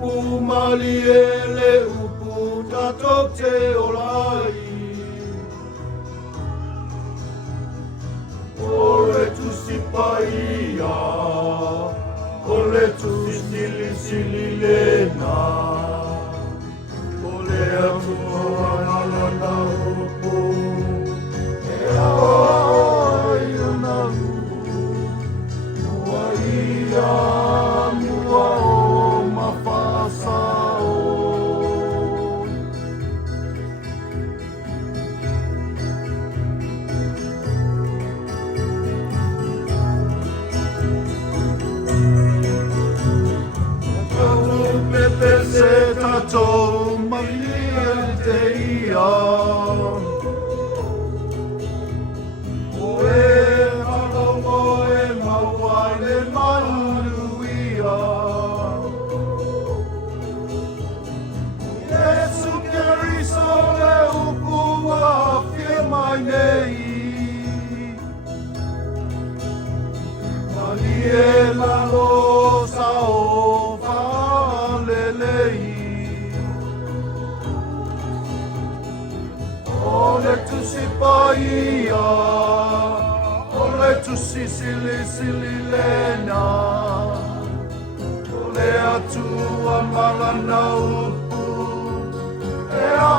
upu mali ele upu tatok te olai. Ole tu si paia, ole tu sili sili lena, ole atu ana na upu, e ai na ia mua o mawhasa o. Tatou pepe se tatou malia te ia. O e halongo e mawai le mauru ia. Yesu Keriso le upu a fie mai nei. Mali e la losa o whalelei. Ole tu si paia, ole tu si sili sili lena, ole atu a malana upu, e a